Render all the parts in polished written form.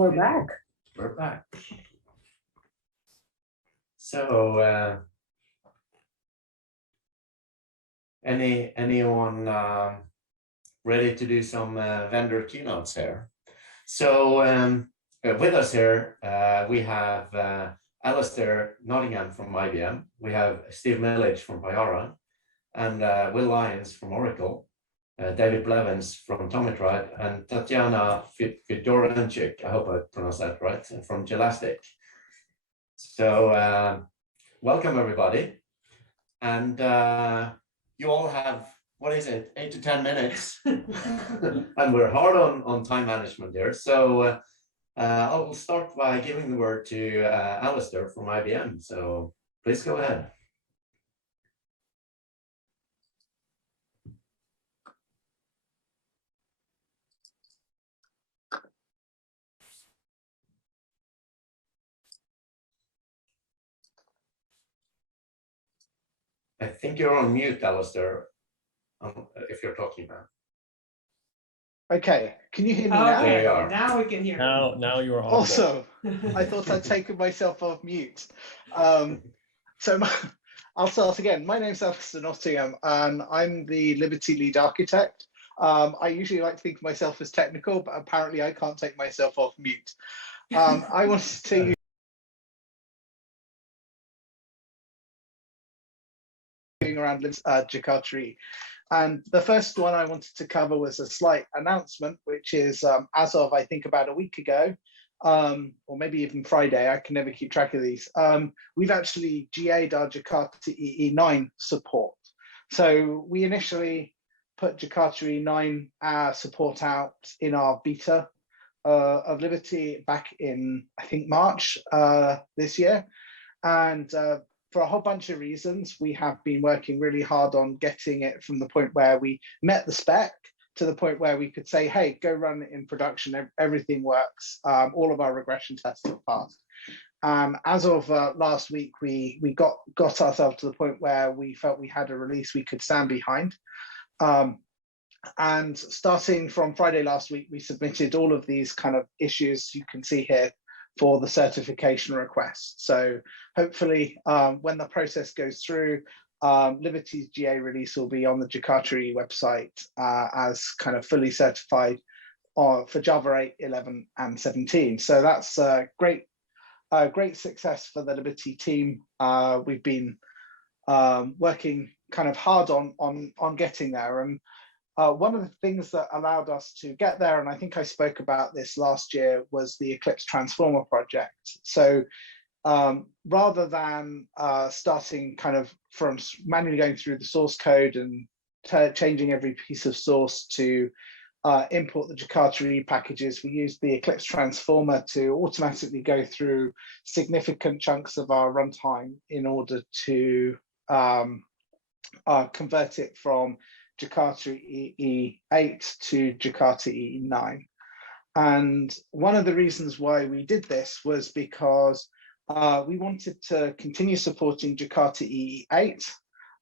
we're back. We're back. So, anyone ready to do some vendor keynotes here? So, with us here, we have Alistair Nottingham from IBM. We have Steve Millage from Payara, and Will Lyons from Oracle. David Blevins from Tomitride, and Tatiana Fidoranchik, I hope I pronounced that right, from Gelastic. So welcome everybody. And you all have, what is it, 8 to 10 minutes? And we're hard on time management here. So I'll start by giving the word to Alistair from IBM. So please go ahead. I think you're on mute, Alistair, if you're talking now. Okay, can you hear me now? There you are. Now we can hear you. Now you are audible. Awesome. I thought I'd taken myself off mute. I'll start again. My name's Alistair Nottingham, and I'm the Liberty lead architect. I usually like to think of myself as technical, but apparently I can't take myself off mute. I wanted to around Jakarta EE. And the first one I wanted to cover was a slight announcement, which is as of, I think, about a week ago, or maybe even Friday, I can never keep track of these, we've actually GA'd our Jakarta EE 9 support. So we initially put Jakarta EE 9 support out in our beta of Liberty back in, I think, March this year. And for a whole bunch of reasons, we have been working really hard on getting it from the point where we met the spec to the point where we could say, hey, go run it in production, everything works, all of our regression tests have passed. As of last week, we got ourselves to the point where we felt we had a release we could stand behind. And starting from Friday last week, we submitted all of these kind of issues you can see here for the certification request. So hopefully when the process goes through, Liberty's GA release will be on the Jakarta EE website as kind of fully certified for Java 8, 11 and 17. So that's a great success for the Liberty team. We've been working kind of hard on getting there. And one of the things that allowed us to get there, and I think I spoke about this last year, was the Eclipse Transformer project. So rather than starting kind of from manually going through the source code and changing every piece of source to import the Jakarta EE packages, we used the Eclipse Transformer to automatically go through significant chunks of our runtime in order to convert it from Jakarta EE 8 to Jakarta EE 9. And one of the reasons why we did this was because we wanted to continue supporting Jakarta EE 8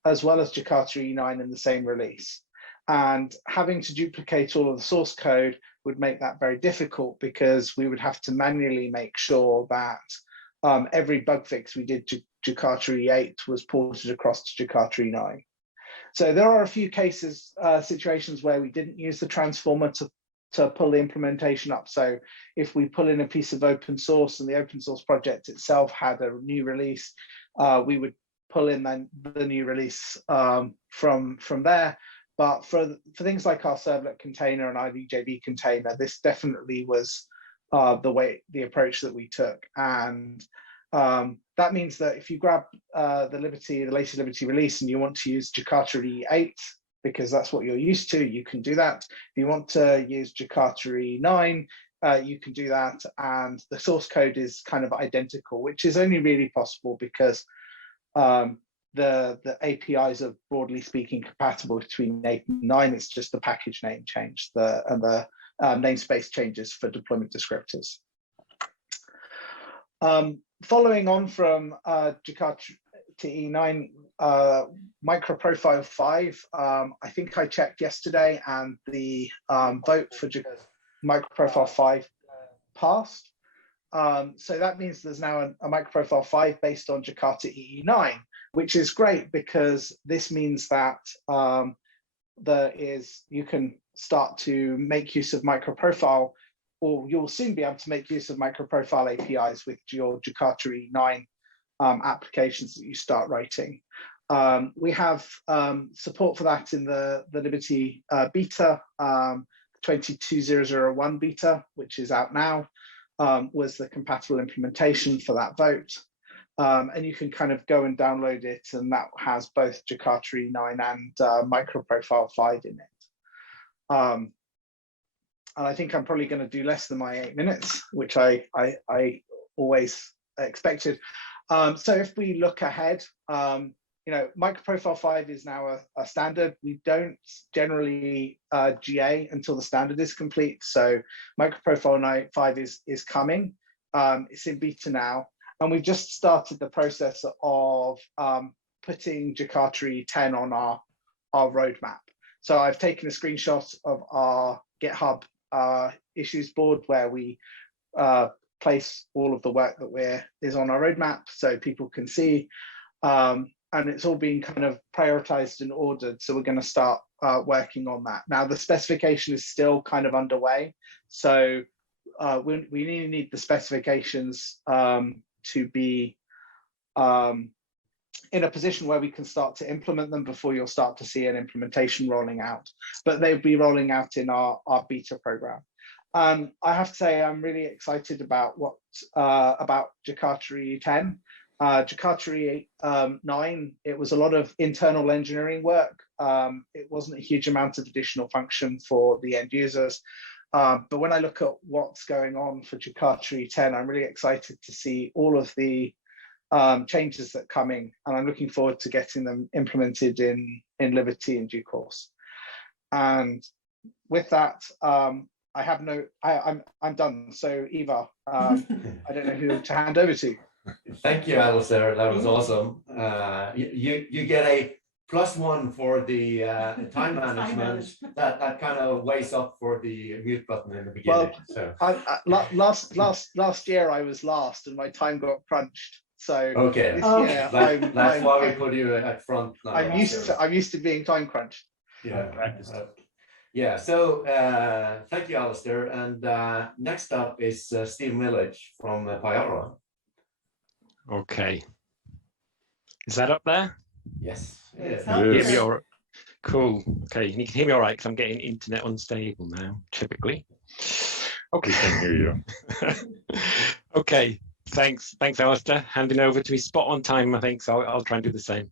as well as Jakarta EE 9 in the same release. And having to duplicate all of the source code would make that very difficult because we would have to manually make sure that every bug fix we did to Jakarta EE 8 was ported across to Jakarta EE 9. So there are a few cases, situations where we didn't use the transformer to pull the implementation up. So if we pull in a piece of open source and the open source project itself had a new release, we would pull in the new release from there. But for things like our servlet container and IDJB container, this definitely was the approach that we took. And that means that if you grab the latest Liberty release and you want to use Jakarta EE 8, because that's what you're used to, you can do that. If you want to use Jakarta EE 9, you can do that. And the source code is kind of identical, which is only really possible because the APIs are, broadly speaking, compatible between 8 and 9. It's just the package name change and the namespace changes for deployment descriptors. Following on from Jakarta EE 9, microprofile 5, I think I checked yesterday, and the vote for microprofile 5 passed. So that means there's now a microprofile 5 based on Jakarta EE 9, which is great because this means that you can start to make use of microprofile, or you'll soon be able to make use of microprofile APIs with your Jakarta EE 9 applications that you start writing. We have support for that in the Liberty beta, 22001 beta, which is out now, was the compatible implementation for that vote. And you can kind of go and download it, and that has both Jakarta EE 9 and microprofile 5 in it. And I think I'm probably going to do less than my 8 minutes, which I always expected. So if we look ahead, microprofile 5 is now a standard. We don't generally GA until the standard is complete. So microprofile 5 is coming. It's in beta now. And we've just started the process of putting Jakarta EE 10 on our roadmap. So I've taken a screenshot of our GitHub issues board where we place all of the work that is on our roadmap so people can see. And it's all being kind of prioritized and ordered. So we're going to start working on that. Now, the specification is still kind of underway. So we really need the specifications to be in a position where we can start to implement them before you'll start to see an implementation rolling out. But they'll be rolling out in our beta program. I have to say, I'm really excited about about Jakarta EE 10. Jakarta EE 9, it was a lot of internal engineering work. It wasn't a huge amount of additional function for the end users. But when I look at what's going on for Jakarta EE 10, I'm really excited to see all of the changes that are coming, and I'm looking forward to getting them implemented in Liberty in due course. And with that, I'm done. So Eva, I don't know who to hand over to. Thank you, Alistair. That was awesome. You get a +1 for the time management. That kind of weighs up for the mute button in the beginning. Well, last year I was last, and my time got crunched. So okay, this year that's why we put you at front now. I'm used to being time crunched. Yeah. Yeah. So thank you, Alistair. And next up is Steve Millage from Pyara. Okay. Is that up there? Yes. Yeah. Cool. Okay. You can hear me all right because I'm getting internet unstable now, typically. Okay. We can hear you. Okay. Thanks, Alistair. Handing over to me spot on time, I think, so I'll try and do the same.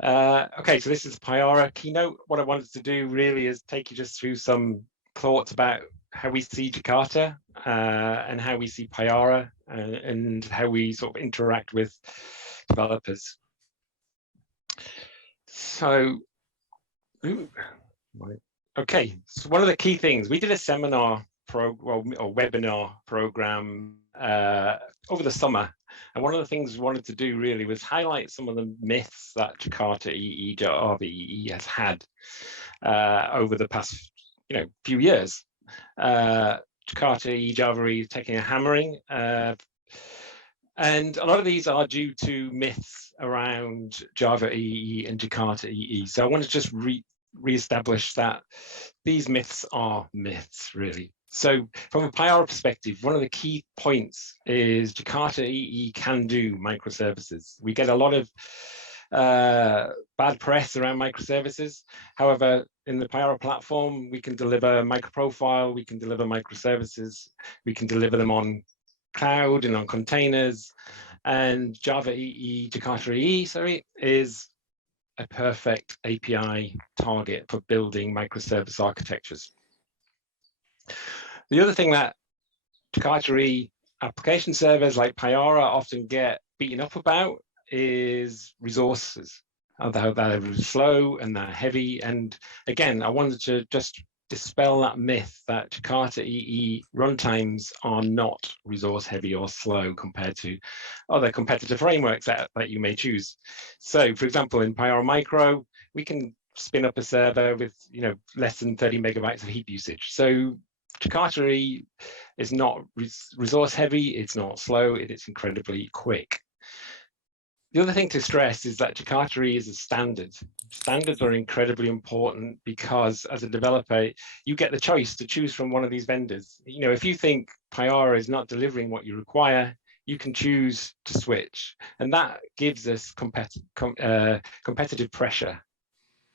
Okay, so this is Pyara Keynote. What I wanted to do really is take you just through some thoughts about how we see Jakarta and how we see Pyara and how we sort of interact with developers. So, okay, so one of the key things, we did a seminar or webinar program over the summer, and one of the things we wanted to do really was highlight some of the myths that Jakarta EE, Java EE has had over the past few years. Jakarta EE, Java EE is taking a hammering, and a lot of these are due to myths around Java EE and Jakarta EE. So I want to just re-establish that these myths are myths, really. So from a Pyara perspective, one of the key points is Jakarta EE can do microservices. We get a lot of bad press around microservices. However, in the Pyara platform, we can deliver microprofile, we can deliver microservices, we can deliver them on cloud and on containers. And Java EE, Jakarta EE, is a perfect API target for building microservice architectures. The other thing that Jakarta EE application servers like Pyara often get beaten up about is resources. They're slow and they're heavy. And again, I wanted to just dispel that myth that Jakarta EE runtimes are not resource heavy or slow compared to other competitor frameworks that you may choose. So for example, in Pyara Micro, we can spin up a server with less than 30 megabytes of heap usage. So Jakarta EE is not resource heavy, it's not slow, it's incredibly quick. The other thing to stress is that Jakarta EE is a standard. Standards are incredibly important because as a developer, you get the choice to choose from one of these vendors. You know, if you think Pyara is not delivering what you require, you can choose to switch. And that gives us competitive pressure.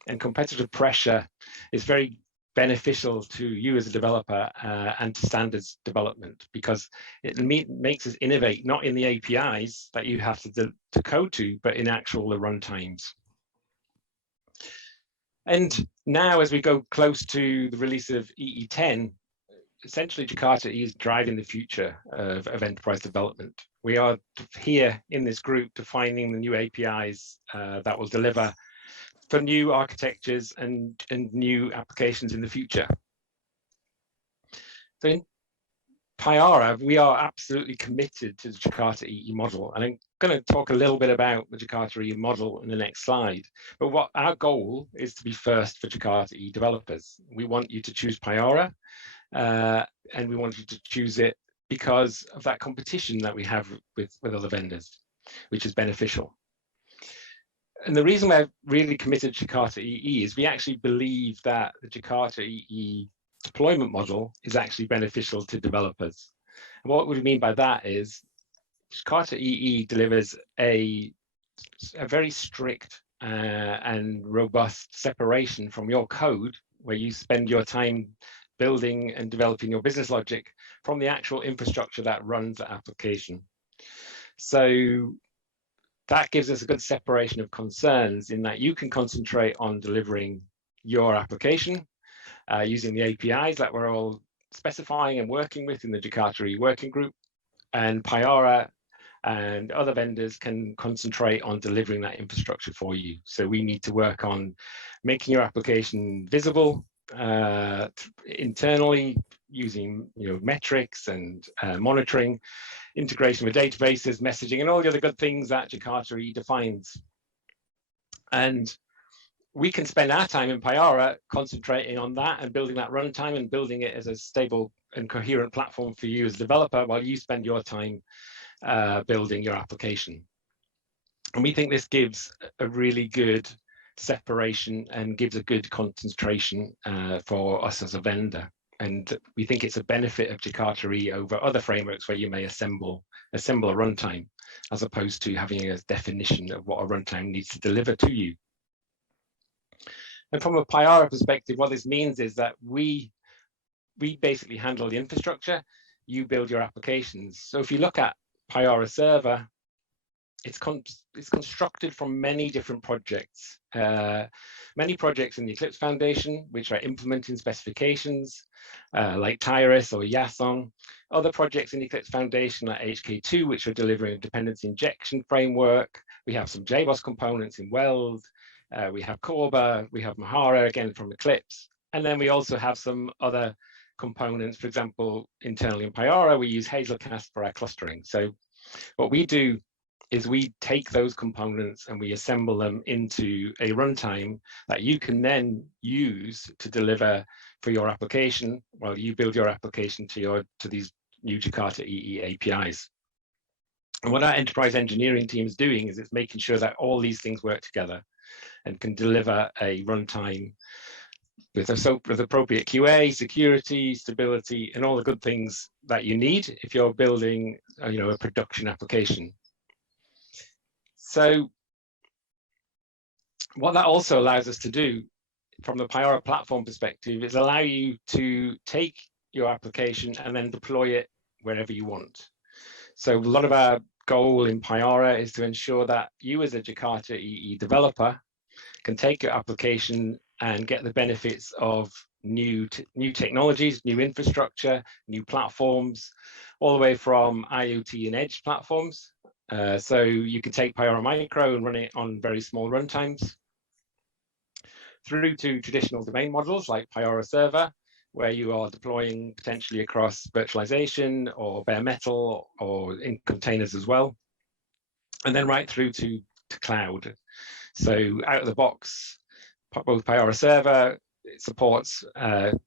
And competitive pressure is very beneficial to you as a developer and to standards development, because it makes us innovate not in the APIs that you have to code to, but in actual the runtimes. And now, as we go close to the release of EE10, essentially Jakarta EE is driving the future of enterprise development. We are here in this group defining the new APIs that will deliver for new architectures and new applications in the future. So in Pyara, we are absolutely committed to the Jakarta EE model. And I'm going to talk a little bit about the Jakarta EE model in the next slide. But what our goal is to be first for Jakarta EE developers. We want you to choose Pyara, and we want you to choose it because of that competition that we have with other vendors, which is beneficial. And the reason we're really committed to Jakarta EE is we actually believe that the Jakarta EE deployment model is actually beneficial to developers. And what we mean by that is Jakarta EE delivers a very strict and robust separation from your code, where you spend your time building and developing your business logic, from the actual infrastructure that runs the application. So that gives us a good separation of concerns in that you can concentrate on delivering your application using the APIs that we're all specifying and working with in the Jakarta EE working group, and Pyara and other vendors can concentrate on delivering that infrastructure for you. So we need to work on making your application visible internally using metrics and monitoring, integration with databases, messaging, and all the other good things that Jakarta EE defines. And we can spend our time in Pyara concentrating on that and building that runtime and building it as a stable and coherent platform for you as a developer, while you spend your time building your application. And we think this gives a really good separation and gives a good concentration for us as a vendor. And we think it's a benefit of Jakarta EE over other frameworks where you may assemble a runtime, as opposed to having a definition of what a runtime needs to deliver to you. And from a Pyara perspective, what this means is that we basically handle the infrastructure, you build your applications. So if you look at Pyara Server, it's constructed from many different projects. Many projects in the Eclipse Foundation, which are implementing specifications like Tyrus or Yasong. Other projects in the Eclipse Foundation like HK2, which are delivering a dependency injection framework. We have some JBoss components in Weld. We have Corba, we have Mahara, again from Eclipse. And then we also have some other components. For example, internally in Pyara, we use Hazelcast for our clustering. So what we do is we take those components and we assemble them into a runtime that you can then use to deliver for your application while you build your application to these new Jakarta EE APIs. And what our enterprise engineering team is doing is it's making sure that all these things work together and can deliver a runtime with appropriate QA, security, stability, and all the good things that you need if you're building a production application. So what that also allows us to do from the Pyara platform perspective is allow you to take your application and then deploy it wherever you want. So a lot of our goal in Pyara is to ensure that you as a Jakarta EE developer can take your application and get the benefits of new technologies, new infrastructure, new platforms, all the way from IoT and edge platforms. So you can take Pyara Micro and run it on very small runtimes, through to traditional domain models like Pyara Server, where you are deploying potentially across virtualization or bare metal or in containers as well, and then right through to cloud. So out of the box, both Pyara Server it supports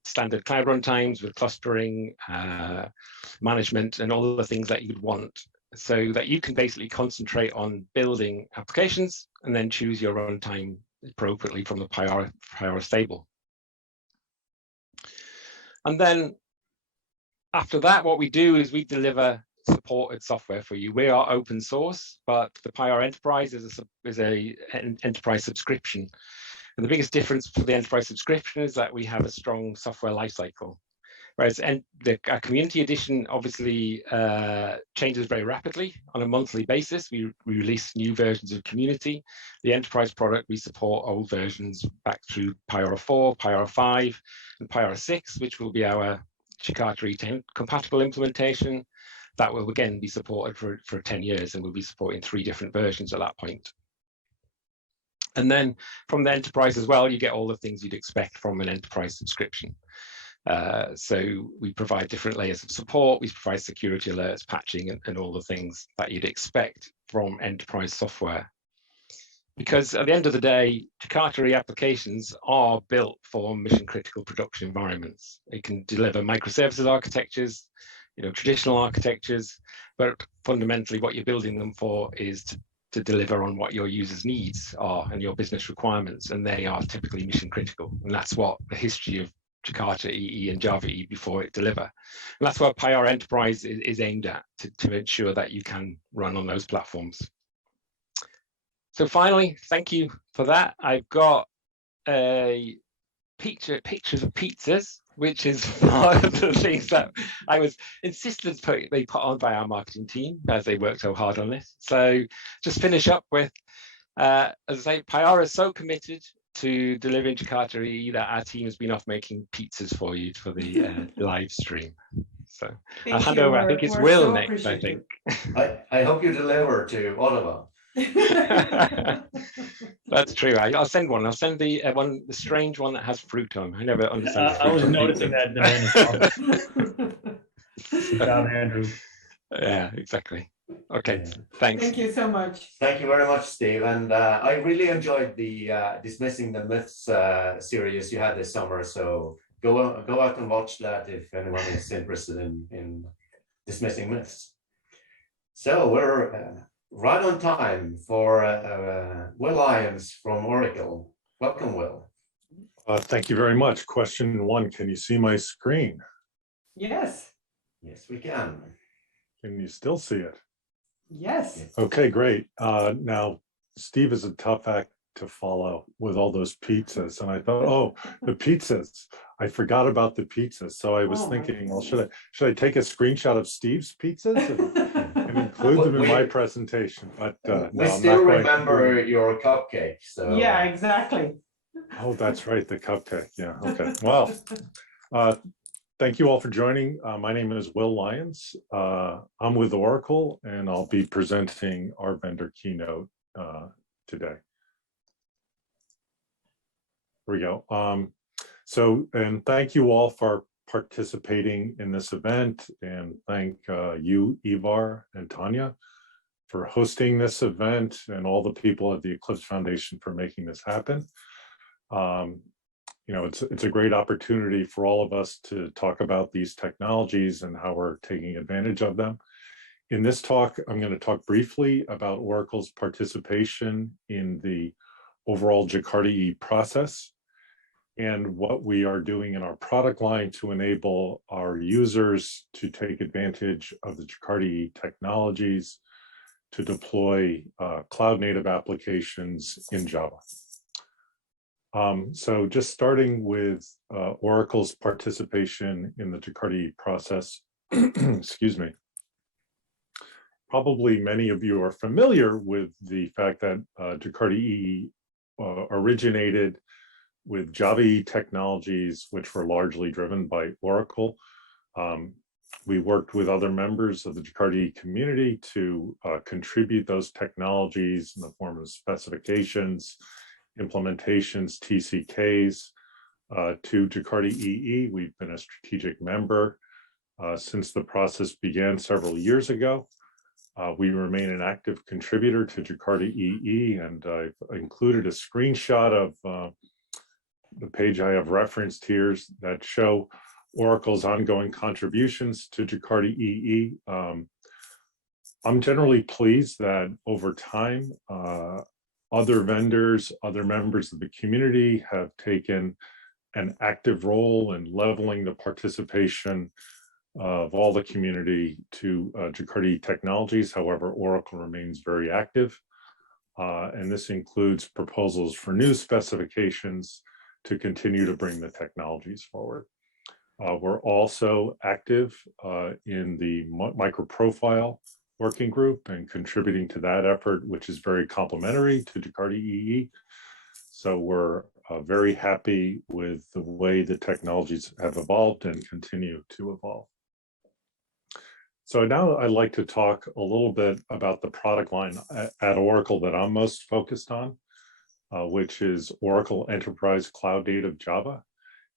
standard cloud runtimes with clustering, management, and all the things that you'd want, so that you can basically concentrate on building applications and then choose your runtime appropriately from the Payara stable. And then after that, what we do is we deliver supported software for you. We are open source, but the Payara Enterprise is an enterprise subscription. And the biggest difference for the enterprise subscription is that we have a strong software lifecycle. Whereas our community edition obviously changes very rapidly on a monthly basis. We release new versions of community. The enterprise product, we support old versions back through Payara 4, Payara 5, and Payara 6, which will be our Jakarta EE compatible implementation. That will again be supported for 10 years, and we'll be supporting 3 different versions at that point. And then from the enterprise as well, you get all the things you'd expect from an enterprise subscription. So we provide different layers of support, we provide security alerts, patching, and all the things that you'd expect from enterprise software. Because at the end of the day, Jakarta EE applications are built for mission critical production environments. It can deliver microservices architectures, traditional architectures, but fundamentally what you're building them for is to deliver on what your users' needs are and your business requirements, and they are typically mission critical. And that's what the history of Jakarta EE and Java EE before it deliver. And that's what Payara Enterprise is aimed at, to ensure that you can run on those platforms. So finally, thank you for that. I've got a pictures of pizzas, which is one of the things that I was insistent they put on by our marketing team as they worked so hard on this. So just finish up with, as I say, Payara is so committed to delivering Jakarta EE that our team has been off making pizzas for you for the live stream. So I'll hand over. I think it's Will next, I think. I hope you deliver to Ottawa. That's true. I'll send one. I'll send the strange one that has fruit on. I never understand. I was noticing that domain as well. Good job, Andrew. Yeah, exactly. Okay, thanks. Thank you so much. Thank you very much, Steve. And I really enjoyed the Dismissing the Myths series you had this summer. So go out and watch that if anyone is interested in dismissing myths. So we're right on time for Will Lyons from Oracle. Welcome, Will. Thank you very much. Question 1, can you see my screen? Yes. Yes, we can. Can you still see it? Yes. Okay, great. Now, Steve is a tough act to follow with all those pizzas. And I thought, oh, the pizzas. I forgot about the pizzas. So I was thinking, well, should I take a screenshot of Steve's pizzas and include them in my presentation? But we no, still remember your cupcake. So yeah, exactly. Oh, that's right, the cupcake. Yeah, okay. Well, thank you all for joining. My name is Will Lyons. I'm with Oracle, and I'll be presenting our vendor keynote today. Here we go. And thank you all for participating in this event, and thank you, Ivar and Tanya, for hosting this event, and all the people at the Eclipse Foundation for making this happen. It's a great opportunity for all of us to talk about these technologies and how we're taking advantage of them. In this talk, I'm going to talk briefly about Oracle's participation in the overall Jakarta EE process and what we are doing in our product line to enable our users to take advantage of the Jakarta EE technologies to deploy cloud-native applications in Java. So just starting with Oracle's participation in the Jakarta EE process, excuse me. Probably many of you are familiar with the fact that Jakarta EE originated with Java EE technologies, which were largely driven by Oracle. We worked with other members of the Jakarta EE community to contribute those technologies in the form of specifications, implementations, TCKs to Jakarta EE. We've been a strategic member since the process began several years ago. We remain an active contributor to Jakarta EE, and I've included a screenshot of the page I have referenced here that show Oracle's ongoing contributions to Jakarta EE. I'm generally pleased that over time, other vendors, other members of the community have taken an active role in leveling the participation of all the community to Jakarta EE technologies. However, Oracle remains very active, and this includes proposals for new specifications to continue to bring the technologies forward. We're also active in the microprofile working group and contributing to that effort, which is very complementary to Jakarta EE. So we're very happy with the way the technologies have evolved and continue to evolve. So now I'd like to talk a little bit about the product line at Oracle that I'm most focused on, which is Oracle Enterprise Cloud Native Java,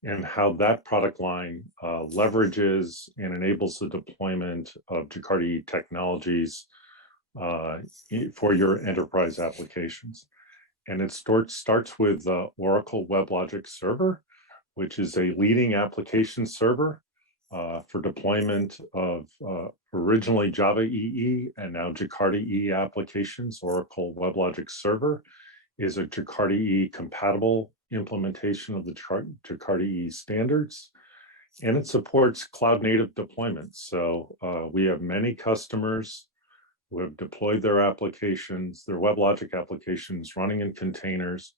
and how that product line leverages and enables the deployment of Jakarta EE technologies for your enterprise applications. And it starts with Oracle Weblogic Server, which is a leading application server for deployment of originally Java EE and now Jakarta EE applications. Oracle Weblogic Server is a Jakarta EE compatible implementation of the Jakarta EE standards, and it supports cloud native deployments. So we have many customers who have deployed their applications, their WebLogic applications, running in containers,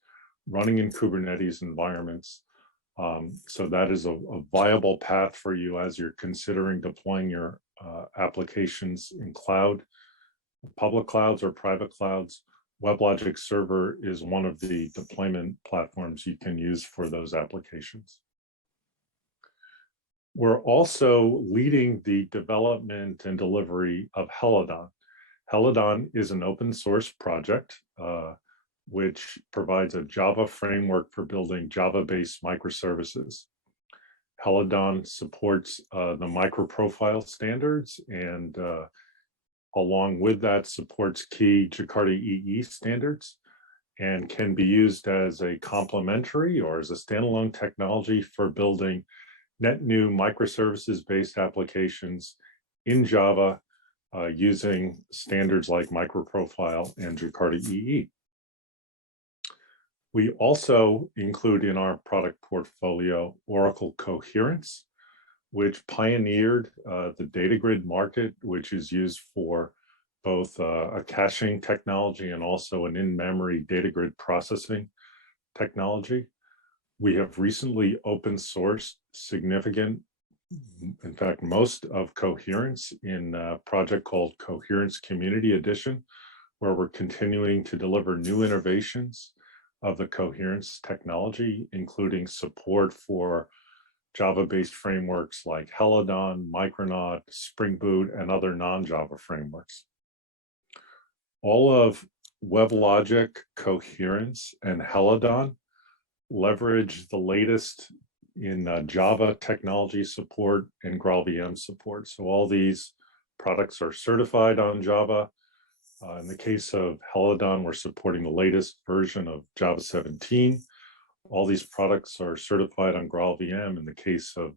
running in Kubernetes environments. So that is a viable path for you as you're considering deploying your applications in cloud, public clouds or private clouds. WebLogic Server is one of the deployment platforms you can use for those applications. We're also leading the development and delivery of Helodont. Helodont is an open source project which provides a Java framework for building Java-based microservices. Helodont supports the microprofile standards, and along with that supports key Jakarta EE standards, and can be used as a complementary or as a standalone technology for building net new microservices-based applications in Java using standards like microprofile and Jakarta EE. We also include in our product portfolio Oracle Coherence, which pioneered the data grid market, which is used for both a caching technology and also an in-memory data grid processing technology. We have recently open sourced significant, in fact, most of Coherence in a project called Coherence Community Edition, where we're continuing to deliver new innovations of the Coherence technology, including support for Java-based frameworks like Helodont, Micronaut, Spring Boot, and other non-Java frameworks. All of WebLogic, Coherence, and Helodont leverage the latest in Java technology support and GraalVM support. So all these products are certified on Java. In the case of Helodont, we're supporting the latest version of Java 17. All these products are certified on GraalVM. In the case of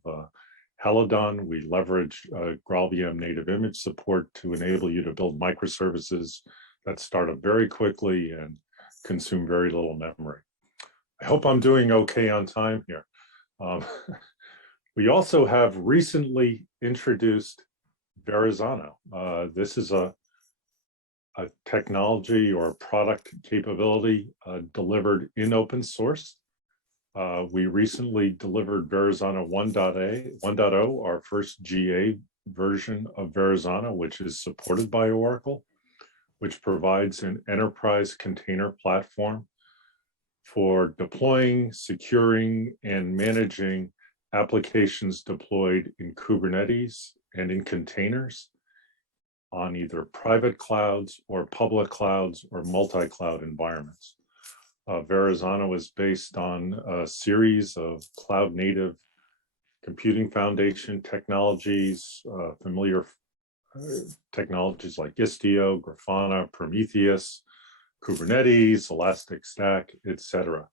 Helodont, we leverage GraalVM native image support to enable you to build microservices that start up very quickly and consume very little memory. I hope I'm doing okay on time here. We also have recently introduced Verrazano. This is a technology or a product capability delivered in open source. We recently delivered Verrazano 1.0, our first GA version of Verrazano, which is supported by Oracle, which provides an enterprise container platform for deploying, securing, and managing applications deployed in Kubernetes and in containers on either private clouds or public clouds or multi-cloud environments. Verrazano is based on a series of cloud-native computing foundation technologies, familiar technologies like Istio, Grafana, Prometheus, Kubernetes, Elastic Stack, etc.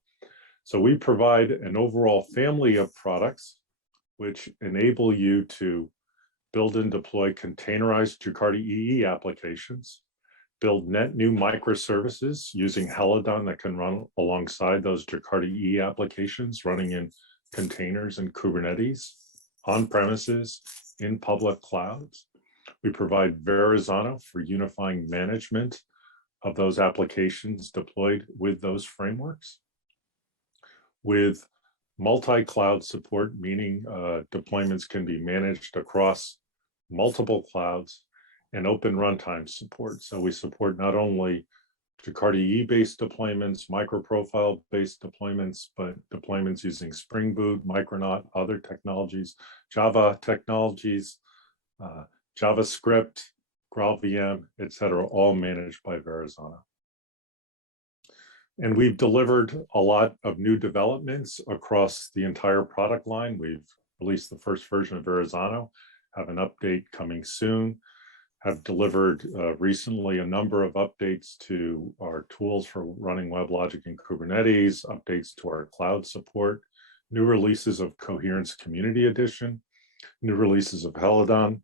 So we provide an overall family of products which enable you to build and deploy containerized Jakarta EE applications, build net new microservices using Helodont that can run alongside those Jakarta EE applications running in containers and Kubernetes, on premises, in public clouds. We provide Verrazano for unifying management of those applications deployed with those frameworks. With multi-cloud support, meaning deployments can be managed across multiple clouds, and open runtime support. So we support not only Jakarta EE-based deployments, microprofile-based deployments, but deployments using Spring Boot, Micronaut, other technologies, Java technologies, JavaScript, GraalVM, et cetera, all managed by Verrazano. And we've delivered a lot of new developments across the entire product line. We've released the first version of Verrazano, have an update coming soon, have delivered recently a number of updates to our tools for running Weblogic in Kubernetes, updates to our cloud support, new releases of Coherence Community Edition, new releases of Helodont,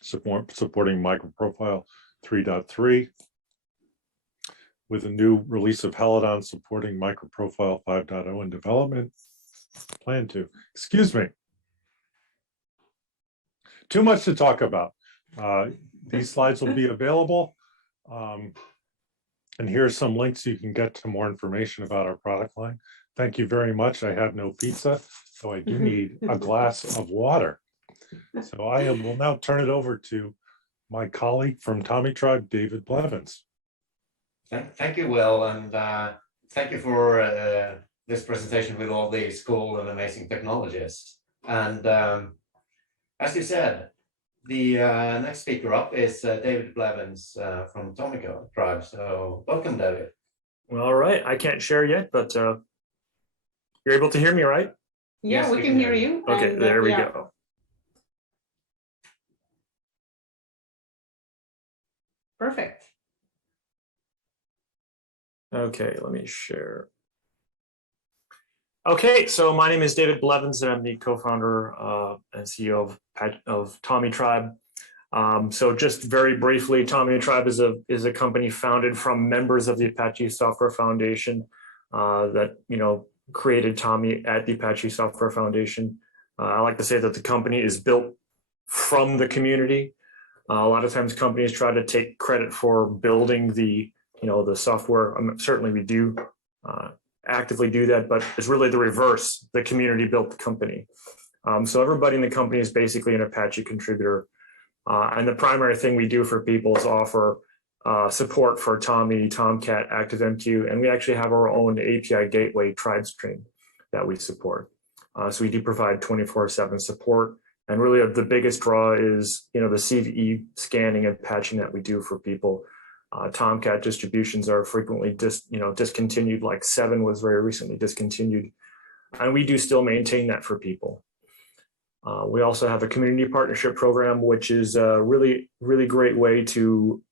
supporting microprofile 3.3, with a new release of Helodont supporting microprofile 5.0 in development. Plan to, excuse me. Too much to talk about. These slides will be available. And here's some links you can get to more information about our product line. Thank you very much. I have no pizza, so I do need a glass of water. So I will now turn it over to my colleague from Tommy Tribe, David Blevins. Thank you, Will, and thank you for this presentation with all these cool and amazing technologies. And as you said, the next speaker up is David Blevins from Tommy Tribe. So welcome, David. Well, all right. I can't share yet, but you're able to hear me, right? Yeah, Yes, we can hear you. Okay, And, there we yeah. go. Perfect. Okay, let me share. Okay, so my name is David Blevins, and I'm the co-founder and CEO of Tommy Tribe. So just very briefly, Tommy Tribe is a company founded from members of the Apache Software Foundation that created Tommy at the Apache Software Foundation. I like to say that the company is built from the community. A lot of times companies try to take credit for building the software. Certainly we do actively do that, but it's really the reverse. The community built the company. So everybody in the company is basically an Apache contributor. And the primary thing we do for people is offer support for Tommy, Tomcat, ActiveMQ, and we actually have our own API gateway TribeStream that we support. So we do provide 24/7 support. And really the biggest draw is, the CVE scanning and patching that we do for people. Tomcat distributions are frequently discontinued, like 7 was very recently discontinued. And we do still maintain that for people. We also have a community partnership program, which is a really, really great way to,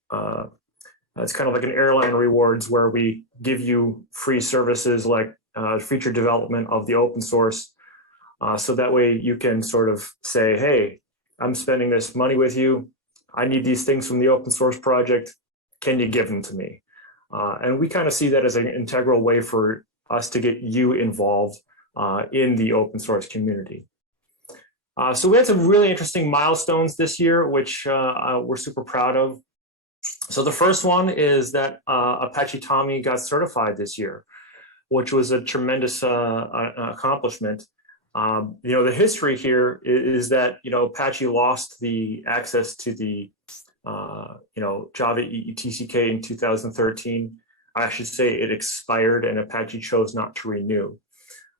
it's kind of like an airline rewards where we give you free services like feature development of the open source. So that way you can sort of say, hey, I'm spending this money with you. I need these things from the open source project. Can you give them to me? And we kind of see that as an integral way for us to get you involved in the open source community. So we had some really interesting milestones this year, which we're super proud of. So the first one is that Apache Tommy got certified this year, which was a tremendous accomplishment. The history here is that, Apache lost the access to the, Java EE TCK in 2013. I should say it expired and Apache chose not to renew.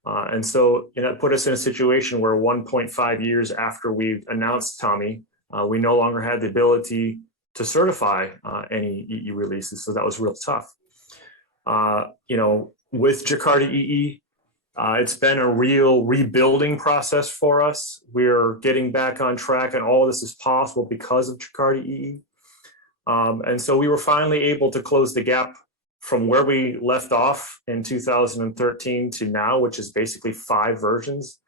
And so it put us in a situation where 1.5 years after we announced Tommy, we no longer had the ability to certify any EE releases. So that was real tough. With Jakarta EE, it's been a real rebuilding process for us. We're getting back on track, and all of this is possible because of Jakarta EE. And so we were finally able to close the gap from where we left off in 2013 to now, which is basically 5 versions.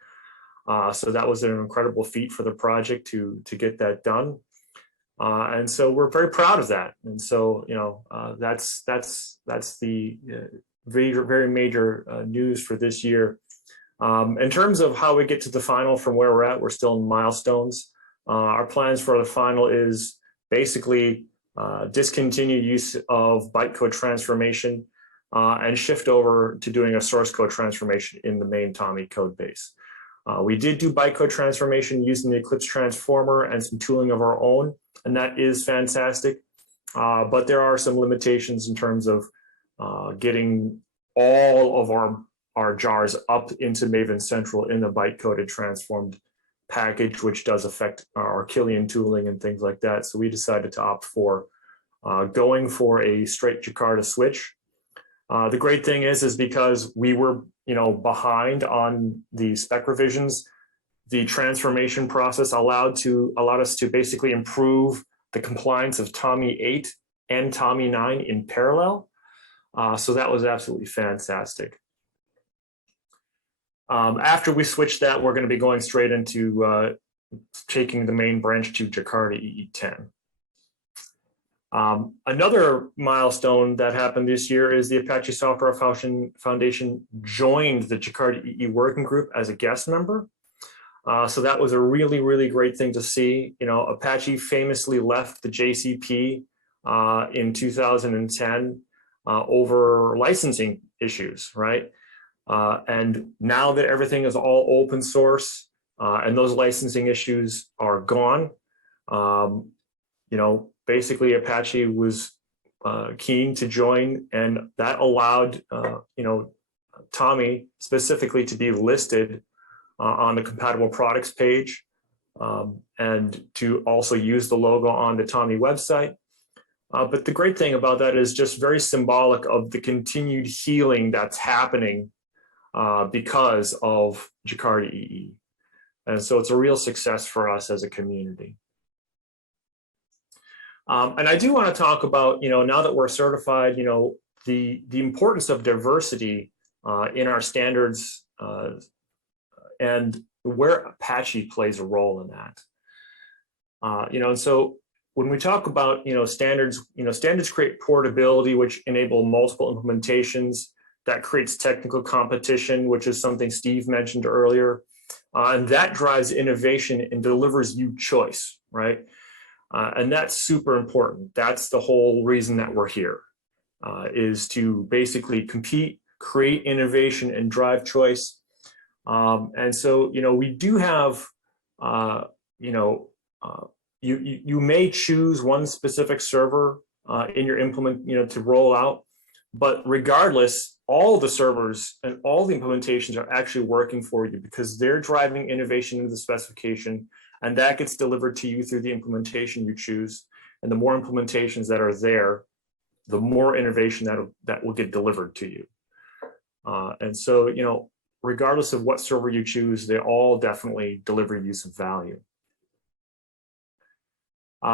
So that was an incredible feat for the project to get that done. And so we're very proud of that. And so, you know, that's the very major news for this year. In terms of how we get to the final from where we're at, we're still in milestones. Our plans for the final is basically discontinue use of bytecode transformation and shift over to doing a source code transformation in the main Tommy code base. We did do bytecode transformation using the Eclipse Transformer and some tooling of our own, and that is fantastic. But there are some limitations in terms of getting all of our jars up into Maven Central in the bytecoded transformed package, which does affect our Killian tooling and things like that. So we decided to opt for going for a straight Jakarta switch. The great thing is because we were, you know, behind on the spec revisions, the transformation process allowed us to basically improve the compliance of Tommy 8 and Tommy 9 in parallel. So that was absolutely fantastic. After we switch that, we're going to be going straight into taking the main branch to Jakarta EE 10. Another milestone that happened this year is the Apache Software Foundation joined the Jakarta EE working group as a guest member. So that was a really great thing to see. You know, Apache famously left the JCP in 2010 over licensing issues, right? And now that everything is all open source and those licensing issues are gone, you know, basically Apache was keen to join, and that allowed, you know, Tommy specifically to be listed on the compatible products page and to also use the logo on the Tommy website. But the great thing about that is just very symbolic of the continued healing that's happening because of Jakarta EE. And so it's a real success for us as a community. And I do want to talk about, you know, now that we're certified, you know, the importance of diversity in our standards and where Apache plays a role in that. You know, and so when we talk about, standards create portability, which enable multiple implementations. That creates technical competition, which is something Steve mentioned earlier. And that drives innovation and delivers you choice, right? And that's super important. That's the whole reason that we're here, is to basically compete, create innovation, and drive choice. And so, we do have, you may choose one specific server in your implement, to roll out, but regardless, all the servers and all the implementations are actually working for you because they're driving innovation into the specification, and that gets delivered to you through the implementation you choose. And the more implementations that are there, the more innovation that will get delivered to you. And so, regardless of what server you choose, they all definitely deliver you some value.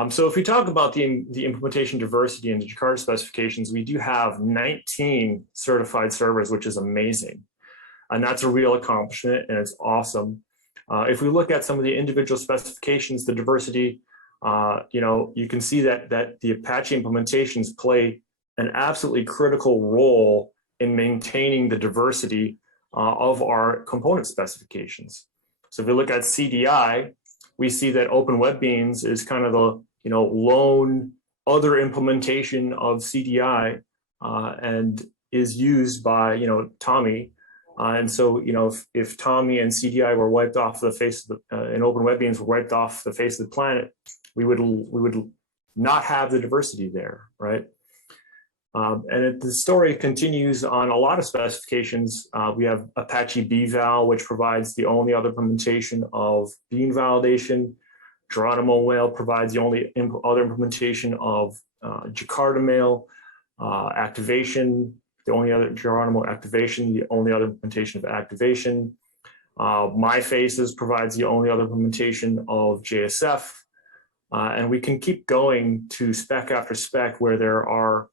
So if we talk about the implementation diversity in the Jakarta specifications, we do have 19 certified servers, which is amazing. And that's a real accomplishment, and it's awesome. If we look at some of the individual specifications, the diversity, you can see that the Apache implementations play an absolutely critical role in maintaining the diversity of our component specifications. So if we look at CDI, we see that Open Web Beans is kind of the lone other implementation of CDI and is used by Tommy. And so if Tommy and CDI were wiped off the face of the and Open Web Beans were wiped off the face of the planet, we would not have the diversity there, right? And the story continues on a lot of specifications. We have Apache BVal, which provides the only other implementation of bean validation. Geronimo Mail provides the only other implementation of Jakarta Mail. Activation, the only other Geronimo activation, the only other implementation of activation. MyFaces provides the only other implementation of JSF. And we can keep going to spec after spec where there are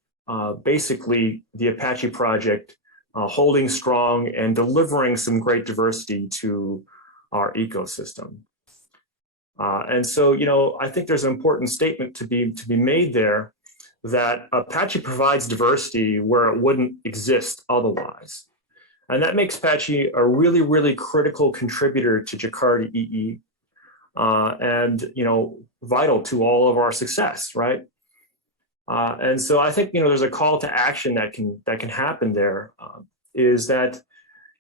basically the Apache project holding strong and delivering some great diversity to our ecosystem. And so, I think there's an important statement to be made there that Apache provides diversity where it wouldn't exist otherwise. And that makes Apache a really, really critical contributor to Jakarta EE and, vital to all of our success, right? And so I think, there's a call to action that can happen there. Is that,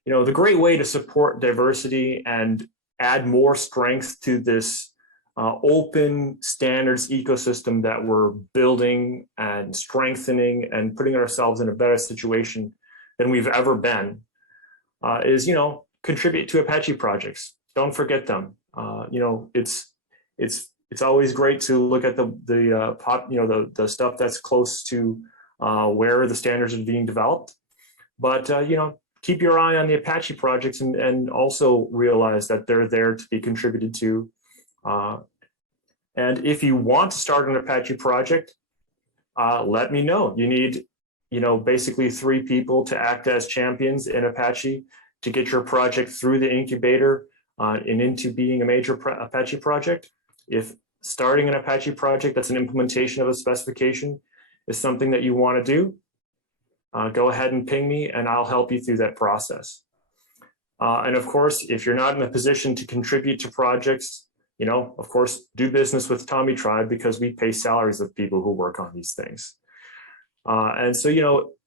the great way to support diversity and add more strength to this open standards ecosystem that we're building and strengthening and putting ourselves in a better situation than we've ever been is, contribute to Apache projects. Don't forget them. It's always great to look at the stuff that's close to where the standards are being developed, but keep your eye on the Apache projects and also realize that they're there to be contributed to. And if you want to start an Apache project, let me know. You need, basically 3 people to act as champions in Apache to get your project through the incubator and into being a major Apache project. If starting an Apache project that's an implementation of a specification is something that you want to do, go ahead and ping me and I'll help you through that process. And of course, if you're not in a position to contribute to projects, of course, do business with Tommy Tribe because we pay salaries of people who work on these things. And so,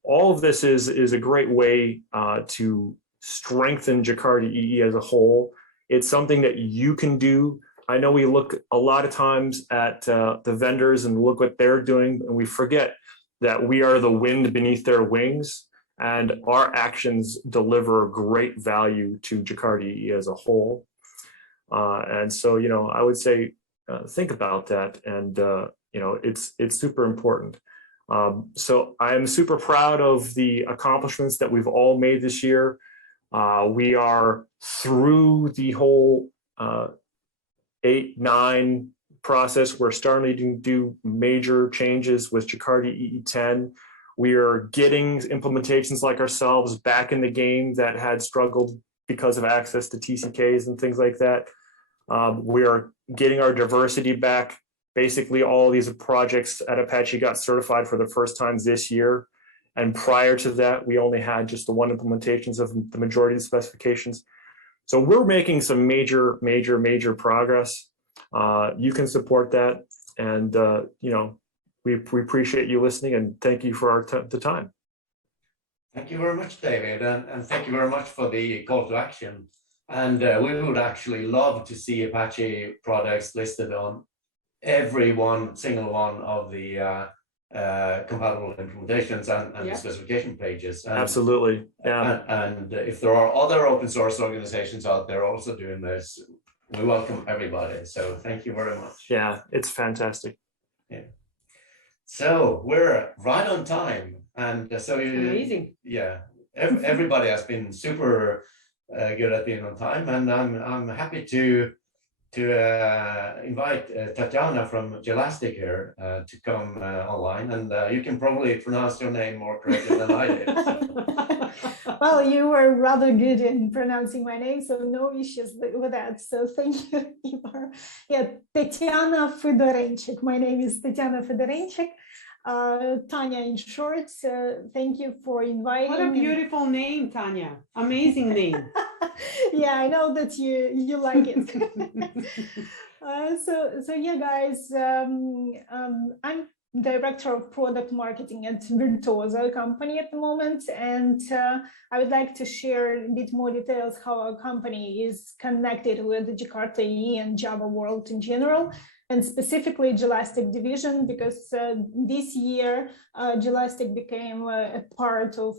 all of this is a great way to strengthen Jakarta EE as a whole. It's something that you can do. I know we look a lot of times at the vendors and look what they're doing, and we forget that we are the wind beneath their wings, and our actions deliver great value to Jakarta EE as a whole. And so, I would say, think about that. And, it's super important. So I'm super proud of the accomplishments that we've all made this year. We are through the whole 8, 9 process. We're starting to do major changes with Jakarta EE 10. We are getting implementations like ourselves back in the game that had struggled because of access to TCKs and things like that. We are getting our diversity back. Basically, all these projects at Apache got certified for the first time this year. And prior to that, we only had just the 1 implementations of the majority of the specifications. So we're making some major progress. You can support that. And, we appreciate you listening and thank you for the time. Thank you very much, David. And thank you very much for the call to action. And we would actually love to see Apache products listed on every single one of the compatible implementations and the specification pages. And, absolutely, yeah. And if there are other open source organizations out there also doing this, we welcome everybody. So thank you very much. Yeah, it's fantastic. Yeah. So we're right on time, and so amazing. Yeah, everybody has been super good at being on time, and I'm happy to invite Tatiana from Jelastic here to come online, and you can probably pronounce your name more correctly than I did. So. Well, you were rather good in pronouncing my name, so no issues with that. So thank you, Igor. Yeah, Tatiana Fedorenchik. My name is Tatiana Fedorenchik. Tanya in short. Thank you for inviting. What a beautiful name, Tanya. Amazing name. Yeah, I know that you like it. So yeah, guys, I'm Director of Product Marketing at Virtuoso company at the moment, and I would like to share a bit more details how our company is connected with the Jakarta EE and Java world in general, and specifically Jelastic division, because this year Jelastic became a part of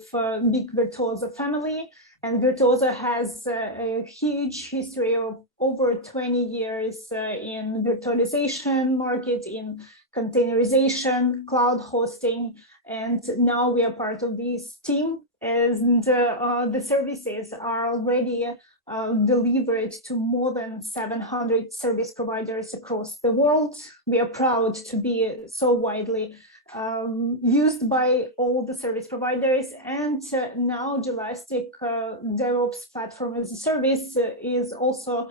big Virtuoso family, and Virtuoso has a huge history of over 20 years in virtualization market, in containerization, cloud hosting, and now we are part of this team, and the services are already delivered to more than 700 service providers across the world. We are proud to be so widely used by all the service providers. And now Jelastic DevOps Platform as a Service is also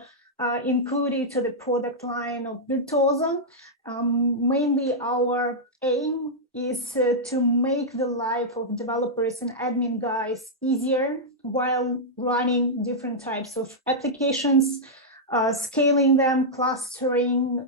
included to the product line of Virtuoso. Mainly our aim is to make the life of developers and admin guys easier while running different types of applications, scaling them, clustering,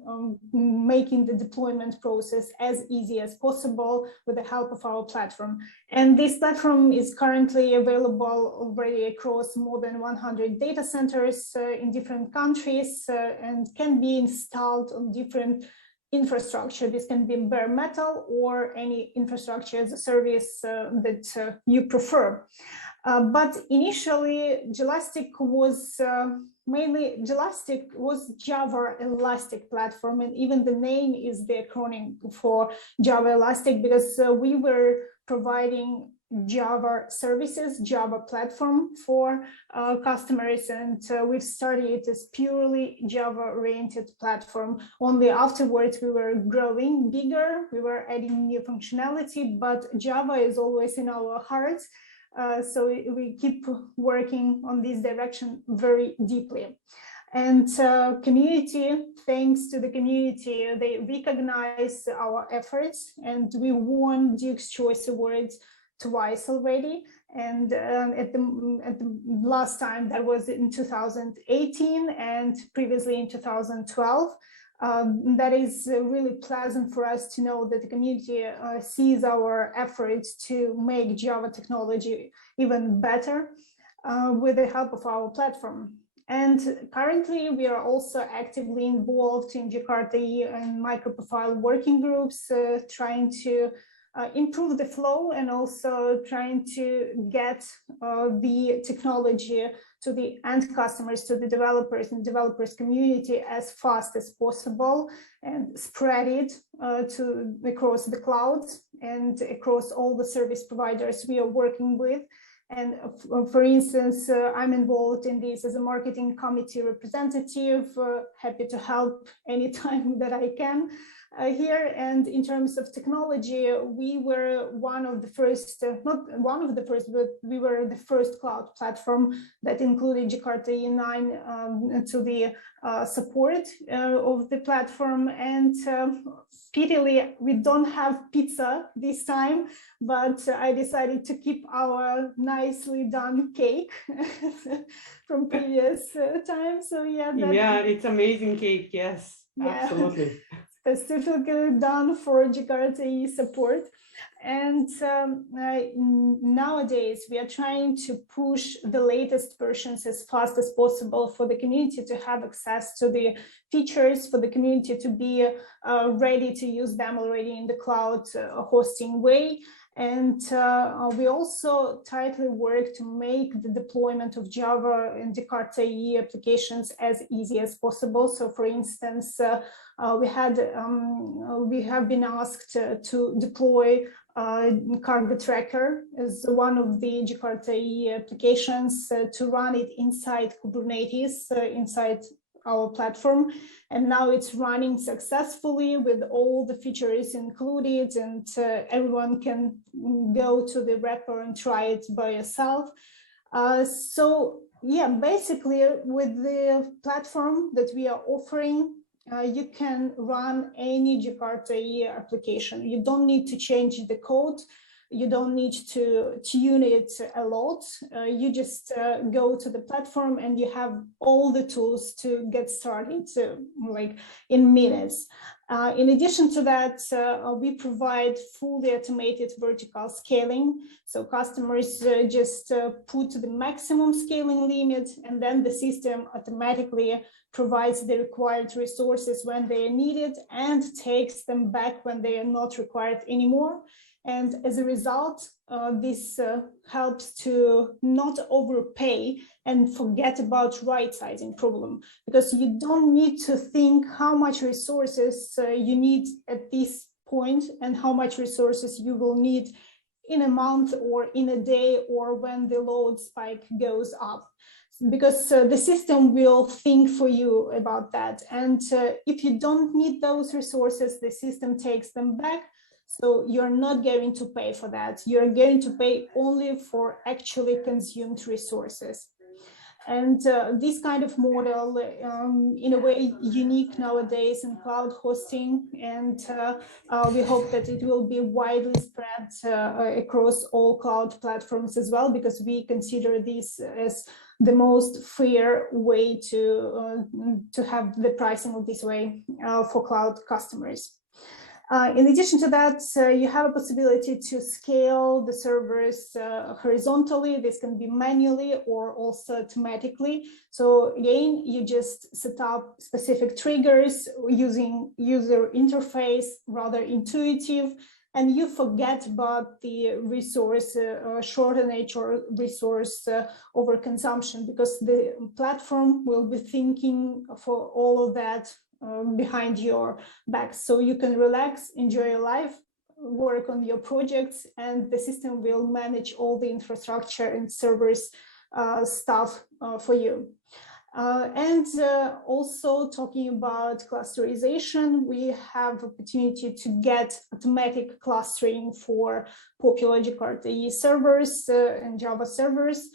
making the deployment process as easy as possible with the help of our platform. And this platform is currently available already across more than 100 data centers in different countries and can be installed on different infrastructure. This can be bare metal or any infrastructure as a service that you prefer. But initially, Jelastic was Java Elastic platform, and even the name is the acronym for Java Elastic, because we were providing Java services, Java platform for customers, and we've started as purely Java-oriented platform. Only afterwards we were growing bigger, we were adding new functionality, but Java is always in our hearts. So we keep working on this direction very deeply. And community, thanks to the community, they recognize our efforts, and we won Duke's Choice Awards twice already. And at the last time, that was in 2018 and previously in 2012. That is really pleasant for us to know that the community sees our efforts to make Java technology even better with the help of our platform. And currently, we are also actively involved in Jakarta EE and microprofile working groups, trying to improve the flow and also trying to get the technology to the end customers, to the developers and developers community as fast as possible, and spread it across the clouds and across all the service providers we are working with. And for instance, I'm involved in this as a marketing committee representative, happy to help anytime that I can here. And in terms of technology, we were one of the first, not one of the first, but we were the first cloud platform that included Jakarta EE9 to the support of the platform. And speedily, we don't have pizza this time, but I decided to keep our nicely done cake from previous time. So yeah, it's amazing cake. Yes, yeah. Absolutely. Specifically done for Jakarta EE support. And nowadays we are trying to push the latest versions as fast as possible for the community to have access to the features, for the community to be ready to use them already in the cloud hosting way. And we also tightly work to make the deployment of Java and Jakarta EE applications as easy as possible. So for instance, we have been asked to deploy cargo tracker as one of the Jakarta EE applications to run it inside Kubernetes, inside our platform. And now it's running successfully with all the features included, and everyone can go to the repo and try it by yourself. So yeah, basically with the platform that we are offering, you can run any Jakarta EE application. You don't need to change the code. You don't need to tune it a lot. You just go to the platform and you have all the tools to get started, like in minutes. In addition to that, we provide fully automated vertical scaling. So customers just put the maximum scaling limit, and then the system automatically provides the required resources when they are needed and takes them back when they are not required anymore. And as a result, this helps to not overpay and forget about right-sizing problem, because you don't need to think how much resources you need at this point and how much resources you will need in a month or in a day or when the load spike goes up, because the system will think for you about that. And if you don't need those resources, the system takes them back. So you're not going to pay for that. You're going to pay only for actually consumed resources. And this kind of model, in a way, unique nowadays in cloud hosting, and we hope that it will be widely spread across all cloud platforms as well, because we consider this as the most fair way to have the pricing of this way for cloud customers. In addition to that, you have a possibility to scale the servers horizontally. This can be manually or also automatically. So again, you just set up specific triggers using user interface, rather intuitive, and you forget about the resource shortage or resource overconsumption, because the platform will be thinking for all of that behind your back. So you can relax, enjoy your life, work on your projects, and the system will manage all the infrastructure and servers stuff for you. And also talking about clusterization, we have opportunity to get automatic clustering for popular Jakarta EE servers and Java servers.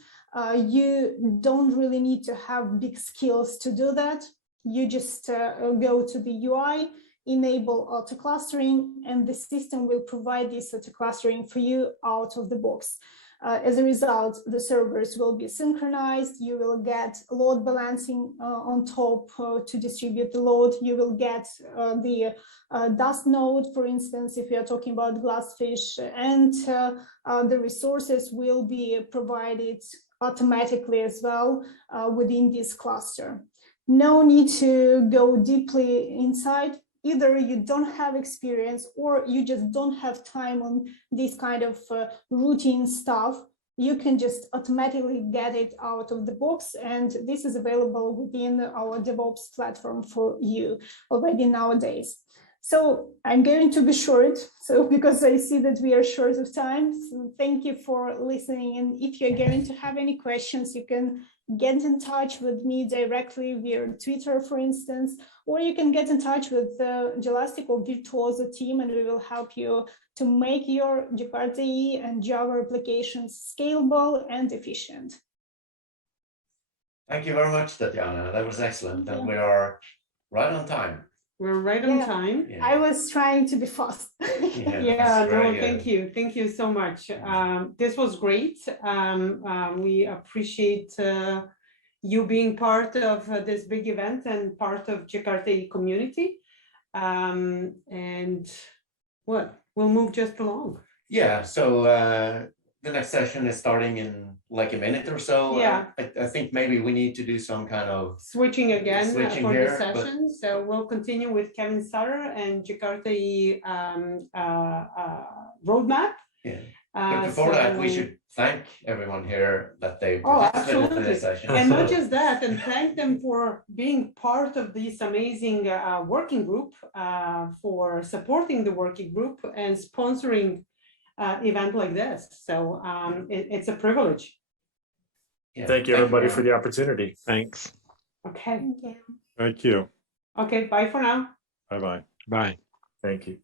You don't really need to have big skills to do that. You just go to the UI, enable auto clustering, and the system will provide this auto clustering for you out of the box. As a result, the servers will be synchronized. You will get load balancing on top to distribute the load. You will get the dust node, for instance, if you are talking about Glassfish, and the resources will be provided automatically as well within this cluster. No need to go deeply inside. Either you don't have experience or you just don't have time on this kind of routine stuff. You can just automatically get it out of the box, and this is available within our DevOps platform for you already nowadays. So I'm going to be short, because I see that we are short of time. So thank you for listening. And if you're going to have any questions, you can get in touch with me directly via Twitter, for instance, or you can get in touch with the Jelastic or Virtuoso team, and we will help you to make your Jakarta EE and Java applications scalable and efficient. Thank you very much, Tatiana. That was excellent. And we are right on time. We're right on time. Yeah. I was trying to be fast. Yeah, no, thank you. Thank you so much. This was great. We appreciate you being part of this big event and part of Jakarta EE community. And we'll move just along. Yeah, so the next session is starting in like a minute or so. Yeah. I think maybe we need to do some kind of switching again for here, the session. So we'll continue with Kevin Sutter and Jakarta EE roadmap. Yeah. But before that, we should thank everyone here that they participated in this session. And not just that, and thank them for being part of this amazing working group, for supporting the working group and sponsoring event like this. So it's a privilege. Yeah. Thank you, everybody, for the opportunity. Thanks. Okay. Thank you. Thank you. Okay, bye for now. Bye-bye. Bye. Thank you.